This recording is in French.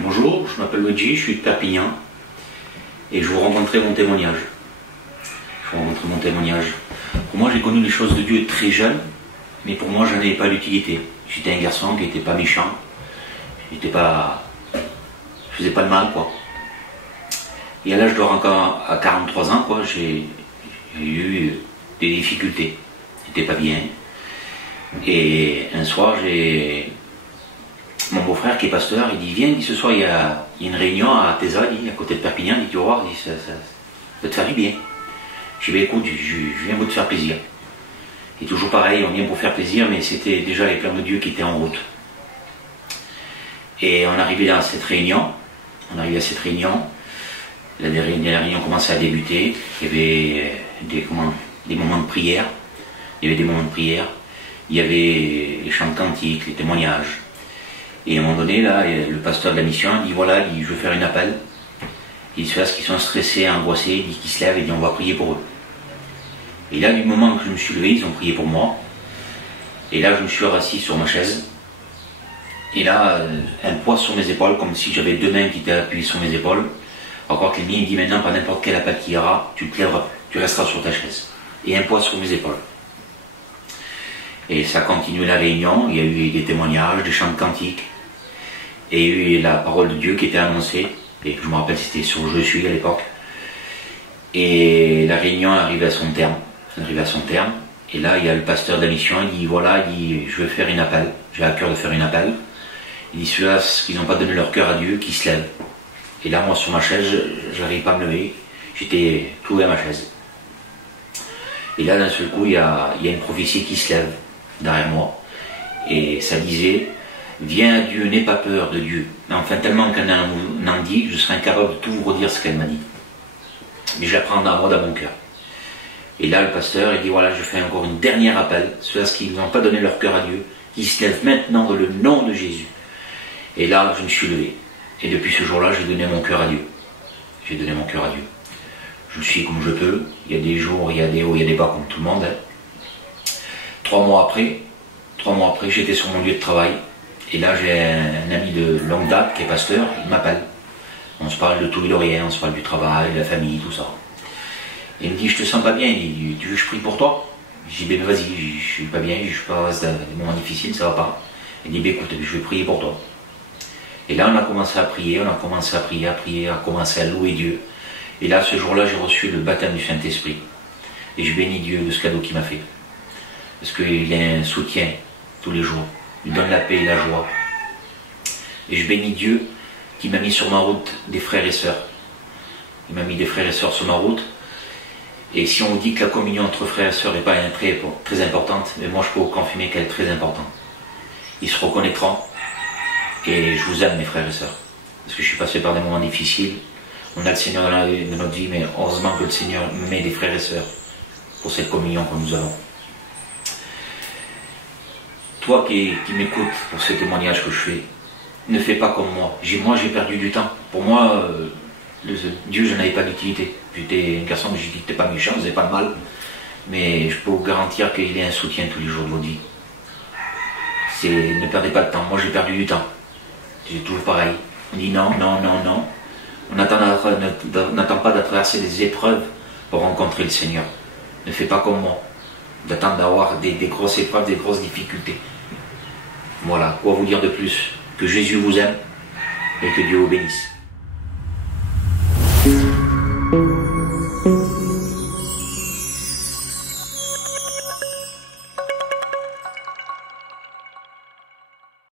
Bonjour, je m'appelle Luigi, je suis de Perpignan et je vous raconterai mon témoignage. Pour moi, j'ai connu les choses de Dieu très jeune, mais pour moi, je n'avais pas l'utilité. J'étais un garçon qui n'était pas méchant, je faisais pas le mal, quoi. Et à l'âge de encore à 43 ans, quoi, j'ai eu des difficultés. J'étais pas bien. Et un soir, j'ai mon beau-frère qui est pasteur, il dit viens, ce soir il y a une réunion à Téza, à côté de Perpignan, il dit tu vas voir, ça va te faire du bien. Je dis écoute, je viens pour te faire plaisir. Et toujours pareil, on vient pour faire plaisir, mais c'était déjà les plans de Dieu qui étaient en route. Et on arrivait à cette réunion, la réunion commençait à débuter, il y avait des moments de prière, il y avait les chants de cantiques, les témoignages. Et à un moment donné, là, le pasteur de la mission dit voilà, je veux faire une appel. Il dit ceux qui sont stressés, angoissés, il dit qu'ils se lèvent et dit on va prier pour eux. Et là, du moment que je me suis levé, ils ont prié pour moi. Et là, je me suis rassis sur ma chaise. Et là, un poids sur mes épaules, comme si j'avais deux mains qui étaient appuyées sur mes épaules. Encore que les miens, il dit maintenant, pas n'importe quel appel qu'il y aura, tu te lèveras, tu resteras sur ta chaise. Et un poids sur mes épaules. Et ça a continué la réunion, il y a eu des témoignages, des chants de cantiques. Et il y a eu la parole de Dieu qui était annoncée. Et je me rappelle, c'était sur Je suis à l'époque. Et la réunion arrive à son terme. Et là, il y a le pasteur de la mission, il dit voilà, je veux faire une appel. J'ai à cœur de faire une appel. Il dit ceux-là qui n'ont pas donné leur cœur à Dieu, qui se lèvent. Et là, moi, sur ma chaise, je n'arrivais pas à me lever. J'étais cloué à ma chaise. Et là, d'un seul coup, il y a une prophétie qui se lève derrière moi. Et ça disait viens à Dieu, n'aie pas peur de Dieu. Enfin, tellement qu'elle en dit, je serais incapable de tout vous redire ce qu'elle m'a dit. Mais je la prends dans mon cœur. Et là, le pasteur, il dit voilà, je fais encore une dernière appel. Ceux qui n'ont pas donné leur cœur à Dieu, qui se lèvent maintenant dans le nom de Jésus. Et là, je me suis levé. Et depuis ce jour-là, j'ai donné mon cœur à Dieu. Je le suis comme je peux. Il y a des jours, il y a des hauts, il y a des bas comme tout le monde. 3 mois après, j'étais sur mon lieu de travail. Et là, j'ai un ami de longue date qui est pasteur, il m'appelle. On se parle de tout et de rien, on se parle du travail, de la famille, tout ça. Et il me dit, je te sens pas bien, il dit, tu veux que je prie pour toi? Je dis, ben vas-y, je suis pas bien, je passe des moments difficiles, ça va pas. Il dit, ben écoute, je vais prier pour toi. Et là, on a commencé à prier, à commencer à louer Dieu. Et là, ce jour-là, j'ai reçu le baptême du Saint-Esprit. Et je bénis Dieu de ce cadeau qu'il m'a fait. Parce qu'il a un soutien tous les jours. Il donne la paix et la joie. Et je bénis Dieu qui m'a mis sur ma route des frères et sœurs. Il m'a mis des frères et sœurs sur ma route. Et si on dit que la communion entre frères et sœurs n'est pas très importante, mais moi je peux vous confirmer qu'elle est très importante. Ils se reconnaîtront. Et je vous aime mes frères et sœurs. Parce que je suis passé par des moments difficiles. On a le Seigneur dans notre vie, mais heureusement que le Seigneur met des frères et sœurs pour cette communion que nous avons. Toi qui m'écoutes pour ce témoignage que je fais, ne fais pas comme moi. Moi, j'ai perdu du temps. Pour moi, Dieu, je n'avais pas d'utilité. J'étais un garçon, je dis que t'es pas méchant, je faisais pas de mal. Mais je peux vous garantir qu'il y a un soutien tous les jours de votre vie. Ne perdez pas de temps. Moi, j'ai perdu du temps. C'est toujours pareil. On dit non. On n'attend pas de traverser des épreuves pour rencontrer le Seigneur. Ne fais pas comme moi. D'attendre d'avoir des grosses épreuves, des grosses difficultés. Voilà, quoi vous dire de plus? Que Jésus vous aime et que Dieu vous bénisse.